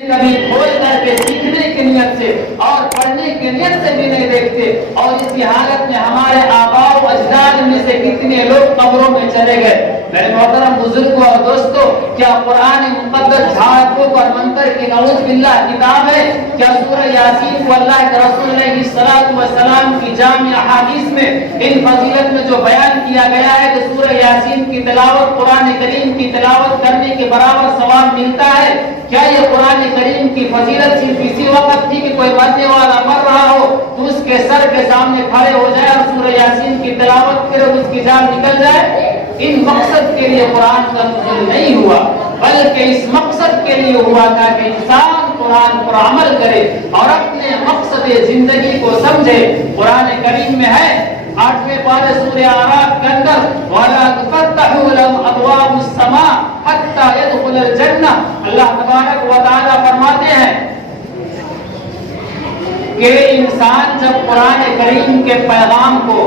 کبھی کھول کر کے سیکھنے کی نیت سے اور پڑھنے کی نیت سے بھی نہیں دیکھتے، اور اسی حالت میں ہمارے آباء و اجداد میں سے کتنے لوگ قبروں میں چلے گئے۔ میرے محترم بزرگوں اور دوستوں، کیا قرآن مقدس جھاڑ پھونک اور منتر کی نعوذ باللہ کتاب ہے؟ کیا سورہ یاسین کو اللہ کے رسول علیہ الصلوۃ والسلام کی جامع احادیث میں ان فضیلت میں جو بیان کیا گیا ہے کہ سورہ یاسین کی تلاوت قرآن کریم کی تلاوت کرنے کے برابر ثواب ملتا ہے؟ کیا یہ قرآن کریم کی فضیلت صرف اسی وقت تھی کہ کوئی مرنے والا مر رہا ہو تو اس کے سر کے سامنے کھڑے ہو جائے اور سورہ یاسین کی تلاوت کرے اس کی جان نکل جائے؟ ان مقصد کے لیے قرآن کا نزول نہیں ہوا، بلکہ اس مقصد کے لیے ہوا تھا کہ انسان قرآن پر عمل کرے اور اپنے مقصد زندگی کو سمجھے۔ قرآن کریم میں ہے 8ویں پارے سورہ اعراف کے اندر وَلَا تُفَتَّحُ لَهُمْ أَبْوَابُ السَّمَاءِ حَتَّى يَدْخُلَ الْجَنَّةَ۔ اللہ تبارک و تعالیٰ فرماتے ہیں کہ انسان جب قرآن کریم کے پیغام کو،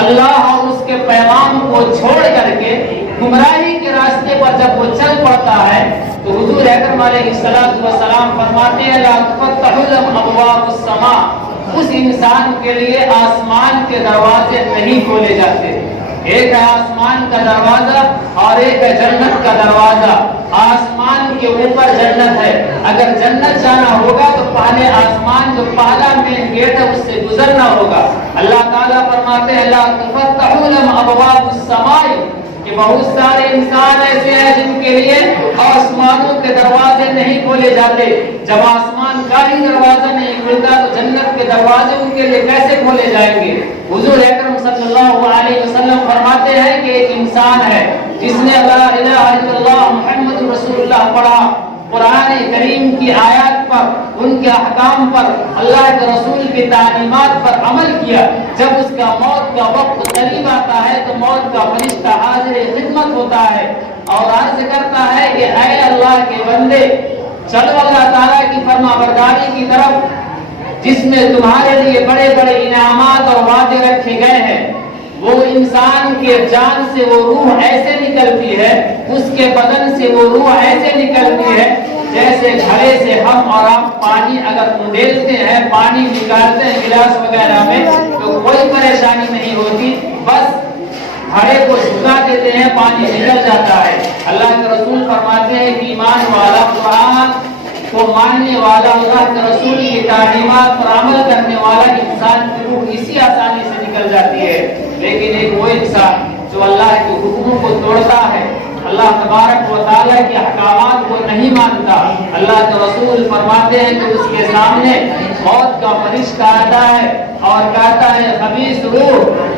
اللہ اور اس کے پیغام کو چھوڑ کر کے گمراہی کے راستے پر جب وہ چل پڑتا ہے تو حضور اکرم علیہ الصلوۃ والسلام فرماتے ہیں لا تفتح لهم ابواب السماء، اس انسان کے لیے آسمان کے دروازے نہیں کھولے جاتے۔ ایک ہے آسمان کا دروازہ اور ایک ہے جنت کا دروازہ۔ آسمان کے اوپر جنت ہے، اگر جنت جانا ہوگا تو پہلے آسمان جو پہلا مین گیٹ ہے اس سے گزرنا ہوگا۔ اللہ تعالیٰ فرماتے ہیں لا تفتح لهم ابواب السماء، کہ بہت سارے انسان ایسے ہیں جن کے لیے آسمانوں کے دروازے نہیں کھولے جاتے۔ جب آسمان کا ہی دروازہ نہیں کھلتا تو جنت کے دروازے ان کے لیے کیسے کھولے جائیں گے؟ حضور اکرم صلی اللہ علیہ وسلم فرماتے ہیں کہ ایک انسان ہے جس نے لا الہ الا اللہ محمد رسول اللہ پڑھا، قرآن کریم کی آیات پر، ان کے احکام پر، اللہ کے رسول کی تعلیمات پر عمل کیا، جب اس کا موت کا وقت قریب آتا ہے تو موت کا فرشتہ حاضر خدمت ہوتا ہے اور عرض کرتا ہے کہ اے اللہ کے بندے، چلو اللہ تعالیٰ کی فرما برداری کی طرف جس میں تمہارے لیے بڑے بڑے انعامات اور وعدے رکھے گئے ہیں۔ وہ انسان کے جان سے وہ روح ایسے نکلتی ہے، اس کے بدن سے وہ روح ایسے نکلتی ہے جیسے گھڑے سے ہم اور آپ پانی اگر اندیلتے ہیں، پانی نکالتے ہیں گلاس وغیرہ میں تو کوئی پریشانی نہیں ہوتی، بس گھڑے کو جھکا دیتے ہیں، پانی نکل جاتا ہے۔ اللہ کے رسول فرماتے ہیں کہ ایمان والا، قرآن کو ماننے والا، اللہ کے رسول کی تعلیمات پر عمل کرنے والا انسان کی روح اسی آسانی سے نکل جاتی ہے۔ لیکن ایک وہ انسان جو اللہ کے حکموں کو توڑتا ہے، اللہ تبارک و تعالیٰ کے احکامات کو نہیں مانتا، اللہ کے رسول فرماتے ہیں کہ اس کے سامنے موت کا فرشتہ آتا ہے اور کہتا ہے خبیث روح،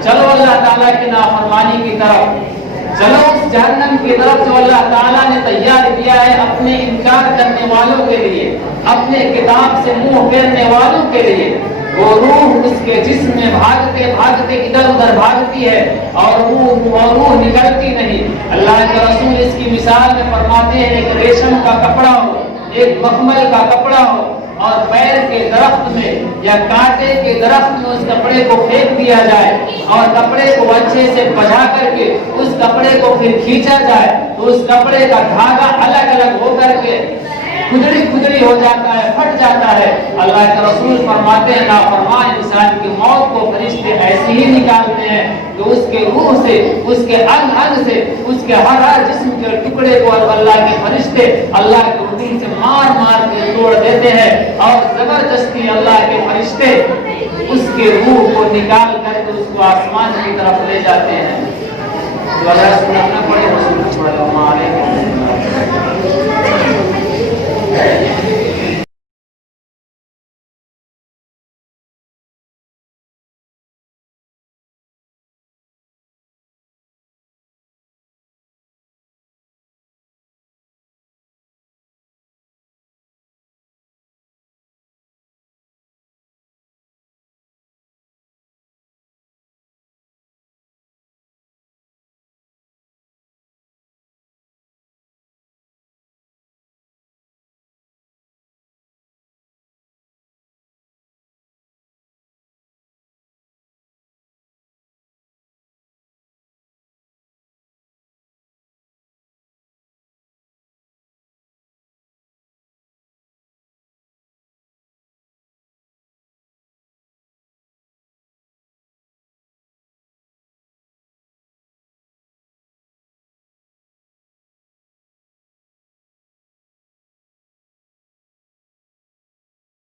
چلو اللہ تعالیٰ کی نافرمانی کی طرف، چلو اس جہنم کی طرف جو اللہ تعالیٰ نے تیار کیا ہے اپنے انکار کرنے والوں کے لیے، اپنے کتاب سے منہ پھیرنے والوں کے لیے۔ وہ روح اس کے جسم میں بھاگتے بھاگتے ادھر ادھر بھاگتی ہے اور روح نکلتی نہیں۔ اللہ کے رسول اس کی مثال میں فرماتے ہیں ایک ریشم کا کپڑا ہو، ایک مخمل کا کپڑا ہو اور پیر کے درخت میں یا کانٹے کے درخت میں اس کپڑے کو پھینک دیا جائے اور کپڑے کو اچھے سے بجھا کر کے اس کپڑے کو پھر کھینچا جائے تو اس کپڑے کا دھاگا الگ الگ ہو کر کے کھدڑی کھدڑی ہو جاتا ہے، پھٹ جاتا ہے۔ اللہ کے رسول فرماتے ہیں نافرمان انسان کی موت کو فرشتے ایسے ہی نکالتے ہیں کہ اس کے روح سے، اس کے انگ انگ سے، اس کے ہر جسم کے ٹکڑے کو اللہ کے فرشتے اللہ کے حکم سے مار مار کے توڑ دیتے ہیں اور زبردستی اللہ کے فرشتے اس کے روح کو نکال کر کے اس کو آسمان کی طرف لے جاتے ہیں۔ جو اللہ سننا پڑے رسول صلی اللہ علیہ وسلم